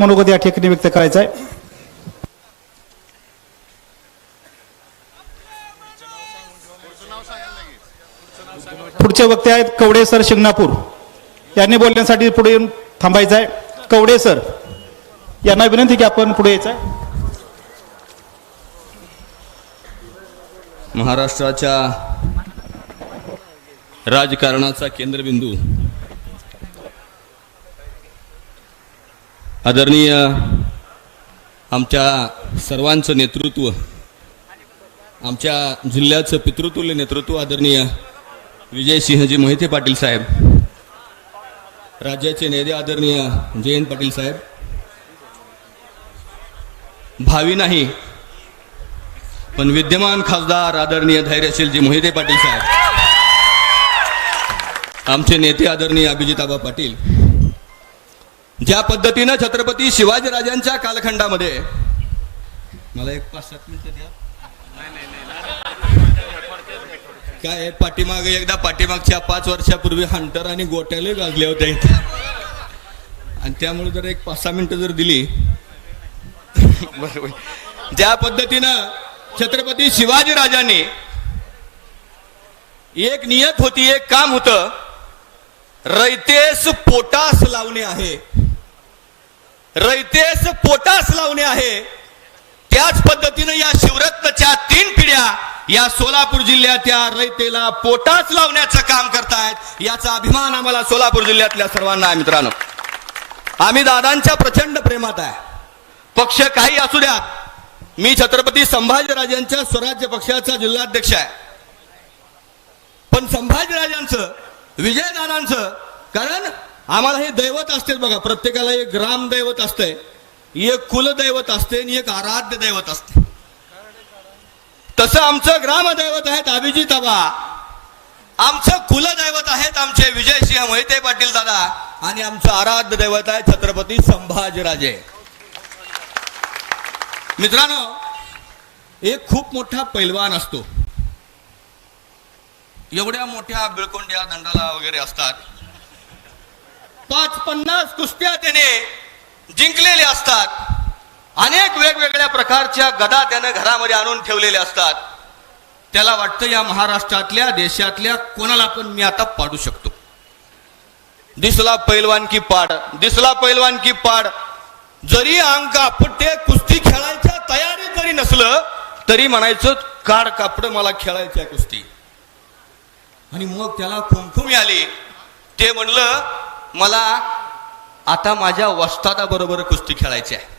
मनोगत या ठिकाणी व्यक्त करायचा आहे. पुढचे वक्ते आहेत कवडे सर शिंगणापूर, यांनी बोलण्यासाठी पुढे येऊन थांबायचं आहे. कवडे सर यांना विनंती की आपण पुढे यायचं आहे. महाराष्ट्राच्या राजकारणाचा केंद्रबिंदू आदरणीय आमच्या सर्वांचं नेतृत्व, आमच्या जिल्ह्याचं पितृतुल्य नेतृत्व आदरणीय विजयसिंहजी मोहिते पाटील साहेब, राज्याचे नेते आदरणीय जयंत पाटील साहेब, भावी नाही पण विद्यमान खासदार आदरणीय धैर्यशीलजी मोहिते पाटील साहेब, आमचे नेते आदरणीय अभिजिताबा पाटील, ज्या पद्धतीनं छत्रपती शिवाजीराजांच्या कालखंडामध्ये, मला एक 5-7 मिनिटं द्या. काय पाठीमागे एकदा पाठीमागच्या 5 वर्षापूर्वी हंटर आणि गोट्याले गाजले होते इथे, आणि त्यामुळे जर एक 5-6 मिनिटं जर दिली बरोबर. ज्या पद्धतीनं छत्रपती शिवाजीराजांनी एक नियत होती, एक काम होतं, रयतेस पोटास लावणे आहे, रयतेस पोटास लावणे आहे. त्याच पद्धतीनं या शिवरत्नच्या 3 पिढ्या या सोलापूर जिल्ह्याच्या रयतेला पोटास लावण्याचं काम करतायत. याचा अभिमान आम्हाला सोलापूर जिल्ह्यातल्या सर्वांना आहे. मित्रांनो, आम्ही दादांच्या प्रचंड प्रेमात आहे. पक्ष काही असू द्यात, मी छत्रपती संभाजीराजांच्या स्वराज्य पक्षाचा जिल्हाध्यक्ष आहे, पण संभाजीराजांचं, विजयदादांचं, कारण आम्हाला हे दैवत असते बघा, प्रत्येकाला एक ग्रामदैवत असते, एक कुलदैवत असते आणि एक आराध्य दैवत असते. तसं आमचं ग्रामदैवत आहेत अभिजिताबा, आमचं कुलदैवत आहेत आमचे विजयसिंह मोहिते पाटील दादा, आणि आमचं आराध्य दैवत आहे छत्रपती संभाजीराजे. मित्रांनो, एक खूप मोठा पैलवान असतो, एवढ्या मोठ्या बिळकोंड्या दंडाला वगैरे असतात, 5-50 कुस्त्या त्याने जिंकलेले असतात, अनेक वेगवेगळ्या प्रकारच्या गदा त्याने घरामध्ये आणून ठेवलेल्या असतात. त्याला वाटतं या महाराष्ट्रातल्या, देशातल्या कोणाला पण मी आता पाडू शकतो. दिसला पैलवान की पाड, दिसला पैलवान की पाड. जरी अंग आपटे कुस्ती खेळायच्या तयारी जरी नसलं तरी म्हणायचं काढ कापड, मला खेळायच्या कुस्ती. आणि मग त्याला खुमखुमी आली. ते म्हणलं मला आता माझ्या वस्तादाबरोबर कुस्ती खेळायची आहे.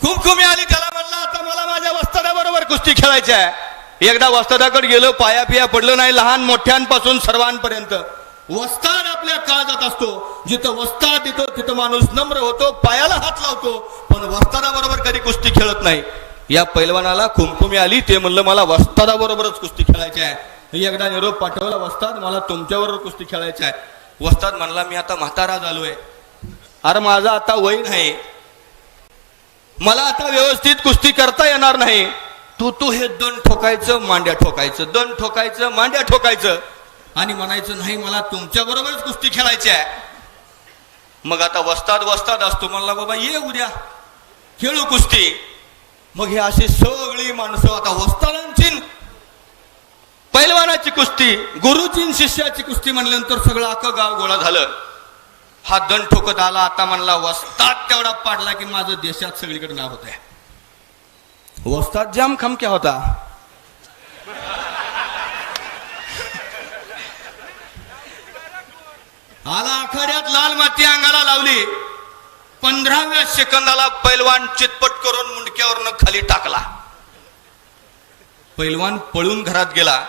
खुमखुमी आली, त्याला म्हणलं आता मला माझ्या वस्तादाबरोबर कुस्ती खेळायची आहे. एकदा वस्तादाकडे गेलो, पाया पिया पडलं नाही. लहान मोठ्यांपासून सर्वांपर्यंत वस्ताद आपल्या काळजात असतो. जिथं वस्ताद येतो तिथं माणूस नम्र होतो, पायाला हात लावतो, पण वस्तादाबरोबर कधी कुस्ती खेळत नाही. या पैलवानाला खुमखुमी आली. ते म्हणलं मला वस्तादाबरोबरच कुस्ती खेळायची आहे. एकदा निरोप पाठवला, वस्ताद मला तुमच्याबरोबर कुस्ती खेळायची आहे. वस्ताद म्हणला मी आता म्हातारा झालोय, अरे माझा आता वय नाही, मला आता व्यवस्थित कुस्ती करता येणार नाही. तू हे दंड ठोकायचं, मांड्या ठोकायचं, दंड ठोकायचं, मांड्या ठोकायचं, आणि म्हणायचं नाही मला तुमच्या बरोबरच कुस्ती खेळायची आहे. मग आता वस्ताद असतो, म्हणला बाबा ये उद्या खेळू कुस्ती. मग हे अशी सगळी माणसं आता वस्तादांची, पैलवानाची कुस्ती, गुरुची शिष्याची कुस्ती म्हणल्यानंतर सगळं अख्खं गाव गोळा झालं. हा दंड ठोकत आला. आता म्हणला वस्ताद तेवढा पाडला की माझं देशात सगळीकडे नाव होत आहे. वस्ताद जाम खमक्या होता. आला आखाड्यात, लाल माती अंगाला लावली. 15व्या सेकंदाला पैलवान चितपट करून मुंडक्यावरनं खाली टाकला. पैलवान पळून घरात गेला.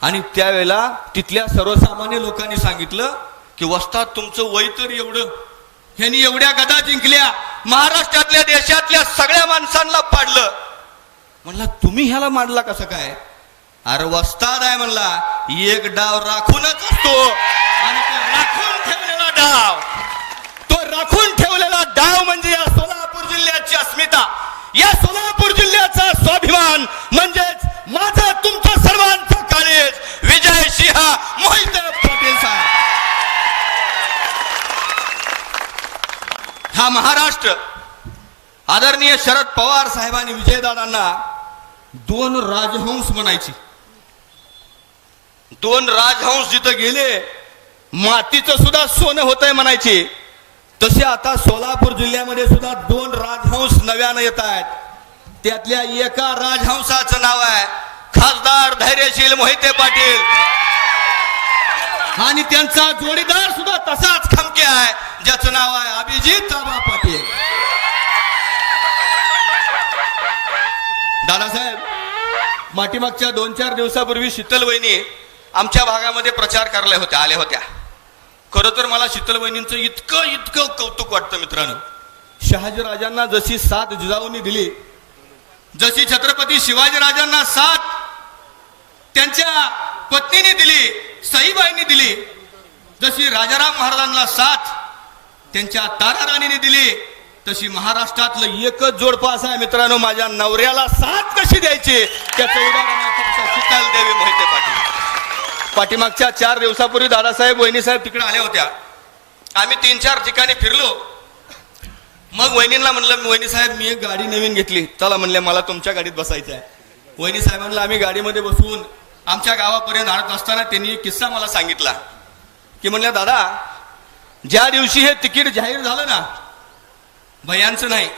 आणि त्यावेळेला तिथल्या सर्वसामान्य लोकांनी सांगितलं की वस्ताद तुमचं वय तर एवढं, ह्यांनी एवढ्या गदा जिंकल्या, महाराष्ट्रातल्या देशातल्या सगळ्या माणसांना पाडलं. म्हणला तुम्ही ह्याला मांडला कसं काय? अरे वस्ताद आहे म्हणला, एक डाव राखूनच असतो, आणि तो राखून ठेवलेला डाव, तो राखून ठेवलेला डाव म्हणजे या सोलापूर जिल्ह्याची अस्मिता, या सोलापूर जिल्ह्याचा स्वाभिमान, म्हणजेच माझा तुमचा सर्वांचा काळेज विजयसिंह मोहिते पाटील साहेब. हा महाराष्ट्र आदरणीय शरद पवार साहेबांनी विजयदादांना 2 राजहंस म्हणायची. 2 राजहंस जिथं गेले मातीचं सुद्धा सोनं होतंय म्हणायचे. तसे आता सोलापूर जिल्ह्यामध्ये सुद्धा 2 राजहंस नव्यानं येत आहेत. त्यातल्या एका राजहंसाचं नाव आहे खासदार धैर्यशील मोहिते पाटील आणि त्यांचा जोडीदार सुद्धा तसाच खमके आहे ज्याचं नाव आहे अभिजित आबा पाटील. दादासाहेब, पाठीमागच्या 2-4 दिवसापूर्वी शीतल वहिनी आमच्या भागामध्ये प्रचार करायला आल्या होत्या. खरं तर मला शीतल वहिनींचं इतकं कौतुक वाटतं मित्रांनो. शहाजीराजांना जशी साथ जिजाऊंनी दिली, जशी छत्रपती शिवाजीराजांना साथ त्यांच्या पत्नीने दिली, सईबाईंनी दिली, जशी राजाराम महाराजांना साथ त्यांच्या तारा राणीने दिली, तशी महाराष्ट्रातलं एकच जोडपं असं आहे मित्रांनो, माझ्या नवऱ्याला साथ कशी द्यायची त्याचं उदाहरण आहे फक्त शीतल देवी मोहिते पाटील. पाठीमागच्या 4 दिवसापूर्वी दादासाहेब वहिनीसाहेब तिकडे आल्या होत्या. आम्ही 3-4 ठिकाणी फिरलो. मग वहिनींना म्हणलं, वहिनी साहेब मी एक गाडी नवीन घेतली, चला म्हणले मला तुमच्या गाडीत बसायचं आहे. वहिनी साहेबांना आम्ही गाडीमध्ये बसवून आमच्या गावापर्यंत आणत असताना त्यांनी एक किस्सा मला सांगितला की म्हणल्या दादा, ज्या दिवशी हे तिकीट जाहीर झालं ना, भयांचं नाही,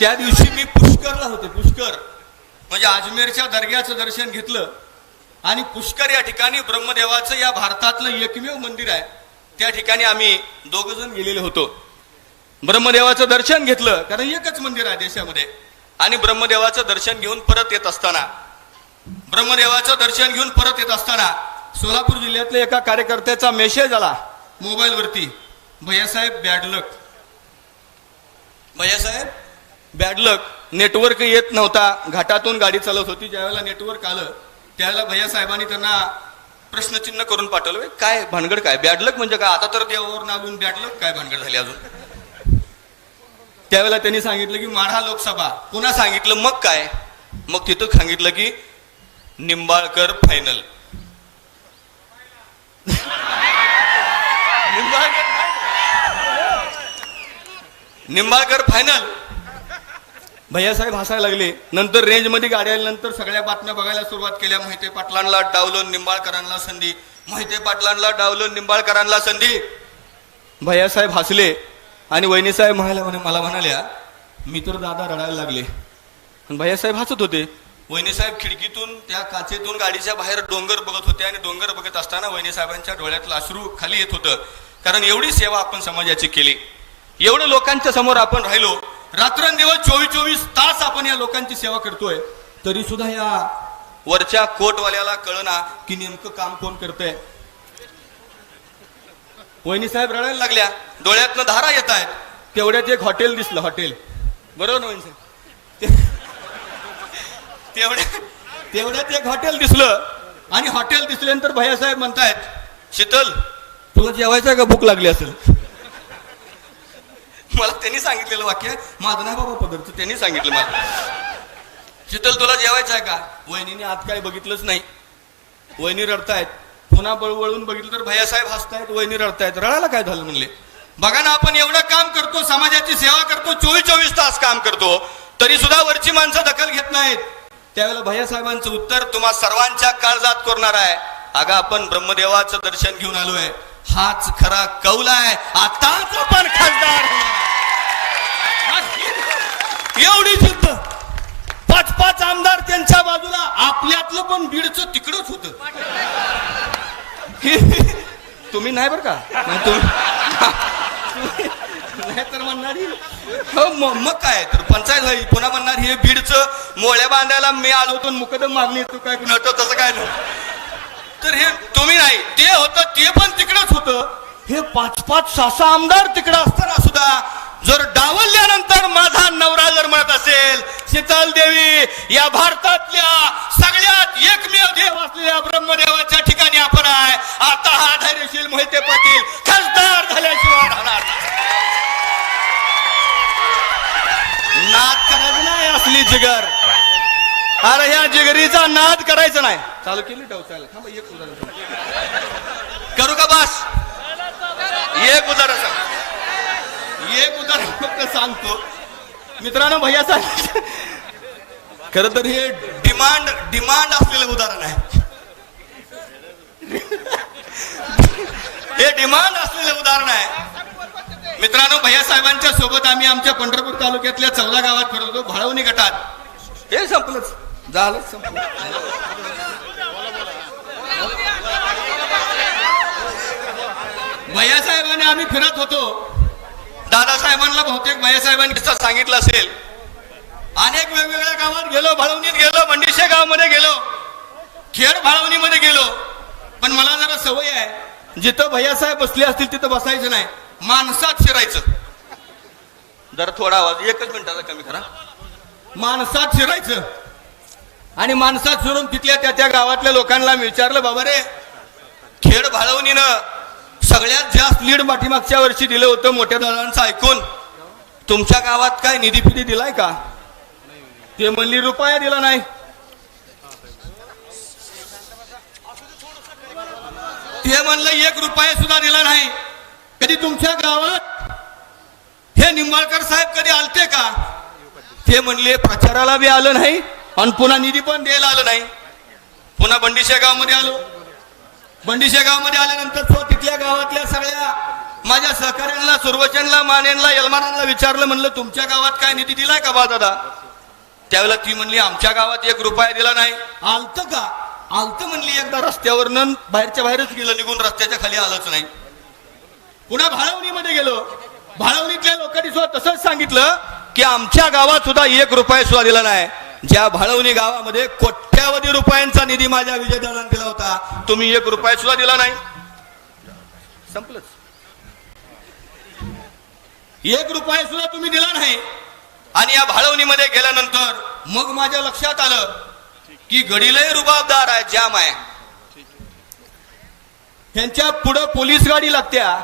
त्या दिवशी मी पुष्करला होते. पुष्कर म्हणजे अजमेरच्या दर्ग्याचं दर्शन घेतलं आणि पुष्कर या ठिकाणी ब्रह्मदेवाचं या भारतातलं एकमेव मंदिर आहे. त्या ठिकाणी आम्ही 2 जण गेलेले होतो. ब्रह्मदेवाचं दर्शन घेतलं कारण एकच मंदिर आहे देशामध्ये. आणि ब्रह्मदेवाचं दर्शन घेऊन परत येत असताना सोलापूर जिल्ह्यातल्या एका कार्यकर्त्याचा मेसेज आला मोबाईलवरती, भैयासाहेब बॅड लक, नेटवर्क येत नव्हता, घाटातून गाडी चालवत होती. ज्यावेळेला नेटवर्क आलं त्यावेळेला भैयासाहेबांनी त्यांना प्रश्नचिन्ह करून पाठवलं, काय भानगड, काय बॅडलक म्हणजे काय, आता तर देवावर नागून बॅडलक काय भानगड झाली अजून. त्यावेळेला त्यांनी सांगितलं की माढा लोकसभा. पुन्हा सांगितलं मग काय, मग तिथं सांगितलं की निंबाळकर फायनल. निंबाळकर फायनल. भैयासाहेब हसायला लागले. नंतर रेंज मध्ये गाडी आल्यानंतर सगळ्या बातम्या बघायला सुरुवात केल्या. मोहिते पाटलांना डावलून निंबाळकरांना संधी, मोहिते पाटलांना डावलून निंबाळकरांना संधी. भैयासाहेब हसले आणि वहिनीसाहेब मला म्हणाल्या, मी तर दादा रडायला लागले. भैयासाहेब हसत होते. वहिनीसाहेब खिडकीतून त्या काचेतून गाडीच्या बाहेर डोंगर बघत होते आणि डोंगर बघत असताना वहिनीसाहेबांच्या डोळ्यातलं अश्रू खाली येत होतं. कारण एवढी सेवा आपण समाजाची केली, एवढं लोकांच्या समोर आपण राहिलो, रात्रंदिवस 24 तास आपण या लोकांची सेवा करतोय, तरी सुद्धा या वरच्या कोटवाल्याला कळना की नेमकं काम कोण करतंय. वहिनी साहेब रडायला लागल्या, डोळ्यातनं धारा येत आहेत. तेवढ्यात एक हॉटेल दिसलं. हॉटेल, बरोबर ना वहिनी साहेब? तेवढ्यात एक हॉटेल दिसलं आणि हॉटेल दिसल्यानंतर भैयासाहेब म्हणतायत, शीतल तुला जेवायचं का, भूक लागली असेल. मला त्यांनी सांगितलेलं वाक्य, माझं नाही बाबा पदरचं, त्यांनी सांगितलं मला, शीतल तुला जेवायचं आहे का. वहिनीने आत काय बघितलंच नाही. वहिनी रडतायत. पुन्हा वळून बघितलं तर भैयासाहेब हसतायत, वहिनी रडतायत. रडायला काय झालं म्हणले. बघा ना, आपण एवढं काम करतो, समाजाची सेवा करतो, 24 तास काम करतो, तरी सुद्धा वरची माणसं दखल घेत नाहीत. त्यावेळेला भैयासाहेबांचं उत्तर तुम्हा सर्वांच्या काळजात करणार आहे. अगं आपण ब्रह्मदेवाचं दर्शन घेऊन आलोय, हाच खरा कौल आहे, आताच आपण खासदार होणार. एवढी जिद्द, 5 आमदार त्यांच्या बाजूला, आपल्यातलं पण बीडचं तिकडच होत. तुम्ही नाही बरं का, नाही तर म्हणणार हो मग काय तर पंचायत व्हायची. पुन्हा म्हणणार हे बीडचं मोळ्या बांधायला मी आलो होतो, मुकदम मागणी तू काय नव्हतं, तसं काय नव्हतं. तर हे तुम्ही नाही, ते होतं, ते पण तिकडच होतं. हे 5 6 आमदार तिकडं असताना सुद्धा जर डावलल्यानंतर माझा नवरा जर म्हणत असेल, शीतल देवी या भारतातल्या सगळ्यात एकमेव देव असलेल्या ब्रह्मदेवाच्या ठिकाणी आपण आहे, आता हा धैर्यशील मोहिते पाटील खासदार झाल्याशिवाय राहणार नाद करायचं नाही. असली जिगर, अरे ह्या जिगरीचा नाद करायचा नाही. चालू केली टवचायला, थांबा एक उदाहरण करू का बस. फक्त सांगतो मित्रांनो, भैया साहेब खर तर हे डिमांड असलेलं उदाहरण आहे. हे डिमांड असलेलं उदाहरण आहे मित्रांनो. भैया साहेबांच्या सोबत आम्ही आमच्या पंढरपूर तालुक्यातल्या 14 गावात फिरवतो भाळवणी गटात. हे संपलंच, झालं, संपलं. भैया साहेबांनी आम्ही फिरत होतो. दादासाहेबांना बहुतेक भैया साहेबांनी सांगितलं असेल. अनेक वेगवेगळ्या गावात गेलो, भाळवणीत गेलो, मंडिशे गावामध्ये गेलो, खेड भाळवणीमध्ये गेलो. पण मला जरा सवय आहे, जिथं भैया साहेब बसले असतील तिथं बसायचं नाही, माणसात शिरायचं. जरा थोडा आवाज 1 मिनिटाचा कमी करा. माणसात शिरायचं आणि माणसात शिरून तिथल्या त्या गावातल्या लोकांना विचारलं, बाबा रे, खेड भाळवणीनं सगळ्यात जास्त लीड पाठीमागच्या वर्षी दिलं होतं, मोठ्या दादांचं ऐकून तुमच्या गावात काय निधी फिधी दिलाय का? ते म्हणली रुपया दिला नाही. ते म्हणलं 1 रुपया सुद्धा दिला नाही. कधी तुमच्या गावात हे निंबाळकर साहेब कधी आलते का? ते म्हणले प्रचाराला बी आलं नाही आणि पुन्हा निधी पण द्यायला आलं नाही. पुन्हा बंडीशे गावामध्ये आलो. बंडीशे गावामध्ये आल्यानंतर तिथल्या गावातल्या सगळ्या माझ्या सहकार्यांना, सुरवचनला, मानेनला, यलमानांना विचारलं, म्हणलं तुमच्या गावात काय निधी दिलाय का बा दादा? त्यावेळेला ती म्हणली आमच्या गावात 1 रुपया दिला नाही. आलत का? आलत म्हणली. एकदा रस्त्यावरनं बाहेरच्या बाहेरच गेलं, निघून रस्त्याच्या खाली आलंच नाही. पुन्हा भाळवणीमध्ये गेलो. भाळवणीतल्या लोकांनी सुद्धा तसंच सांगितलं की आमच्या गावात सुद्धा 1 रुपया सुद्धा दिला नाही. ज्या भाळवणी गावामध्ये कोट्यावधी रुपयांचा निधी माझ्या विजयदादांनी दिला होता, तुम्ही 1 रुपया सुद्धा दिला नाही. संपलंच. 1 रुपया सुद्धा तुम्ही दिला नाही. आणि या भाळवणीमध्ये गेल्यानंतर मग माझ्या लक्षात आलं की गडीलय रुबाबदार आहे, जाम आहे. त्यांच्या पुढे पोलीस गाडी लागत्या,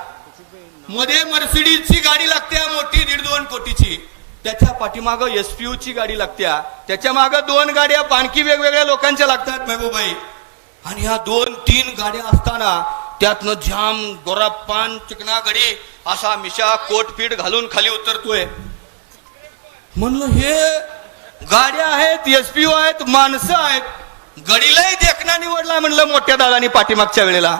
मध्ये मर्सिडीजची गाडी लागत्या मोठी 1.5-2 कोटीची. त्याच्या पाठीमाग SPU ची गाडी लागत्या. त्याच्या माग 2 गाड्या आणखी वेगवेगळ्या लोकांच्या लागतात महबूबाई. आणि ह्या 2-3 गाड्या असताना त्यातनं जाम गोरापान चिकना गडी असा मिशा कोटपीट घालून खाली उतरतोय. म्हणलं हे गाड्या आहेत, SPU आहेत, माणसं आहेत, गडीलाही देखना निवडला म्हणलं मोठ्या दादानी पाठीमागच्या वेळेला.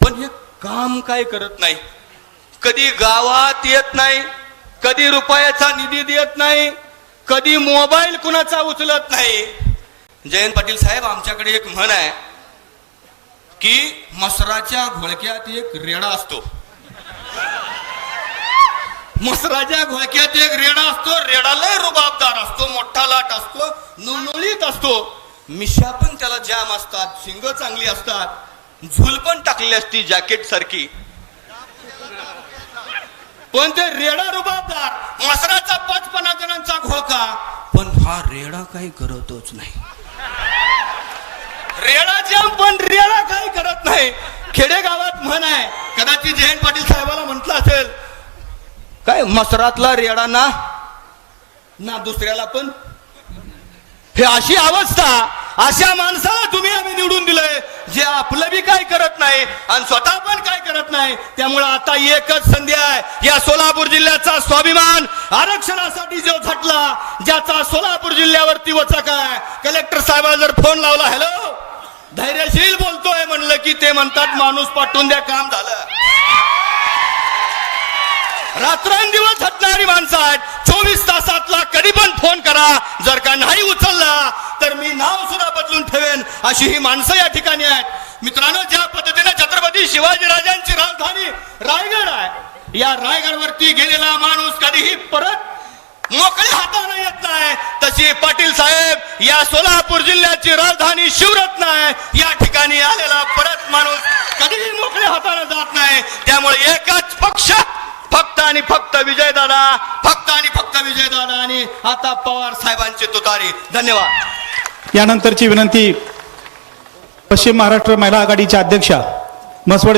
पण हे काम काय करत नाही, कधी गावात येत नाही, कधी रुपयाचा निधी देत नाही, कधी मोबाईल कुणाचा उचलत नाही. जयंत पाटील साहेब, आमच्याकडे एक म्हण आहे की मसराच्या घोळक्यात एक रेडा असतो. मसराच्या घोळक्यात एक रेडा असतो. रेडा लय रुबाबदार असतो, मोठा लाट असतो, नुळनुळीत असतो. मिशा पण त्याला जाम असतात, शिंग चांगली असतात, झूल पण टाकलेली असती जॅकेट सारखी. पण ते रेडा रुबाबदार, मसराचा 5-50 जणांचा घोळका, पण हा रेडा काही करतच नाही. रेडा जाम पण रेडा काही करत नाही. खेडेगावात म्हण आहे, कदाचित जयंत पाटील साहेबाला म्हटलं असेल, काय मसरातला रेडा ना दुसऱ्याला पण. हे अशी अवस्था, अशा माणसाला तुम्ही आम्ही निवडून दिलंय जे आपलं बी काय करत नाही आणि स्वतः पण काय करत नाही. त्यामुळे आता एकच संधी आहे, या सोलापूर जिल्ह्याचा स्वाभिमान आरक्षणासाठी जो झटला, ज्याचा सोलापूर जिल्ह्यावरती वचक आहे. कलेक्टर साहेबाला जर फोन लावला, हॅलो धैर्यशील बोलतोय म्हणलं की ते म्हणतात माणूस पाठवून द्या, काम झालं. रात्रंदिवस झटणारी माणसं आहेत. 24 तासातला कधी पण फोन करा, जर का नाही उचलला तर मी नाव सुद्धा बदलून ठेवेन, अशी ही माणसं या ठिकाणी आहेत. मित्रांनो, ज्या पद्धतीने छत्रपती शिवाजीराजांची राजधानी रायगड आहे, या रायगडवरती गेलेला माणूस कधीही परत मोकळ्या हाताने येत नाही, तशी पाटील साहेब या सोलापूर जिल्ह्याची राजधानी शिवरत्न आहे, या ठिकाणी आलेला परत माणूस कधीही मोकळ्या हाताने जात नाही. त्यामुळे एकच पक्ष, फक्त आणि फक्त विजयदादा, फक्त आणि फक्त विजयदादा, आणि आता पवार साहेबांची तुतारी. धन्यवाद. यानंतरची विनंती पश्चिम महाराष्ट्र महिला आघाडीच्या अध्यक्षा मसवड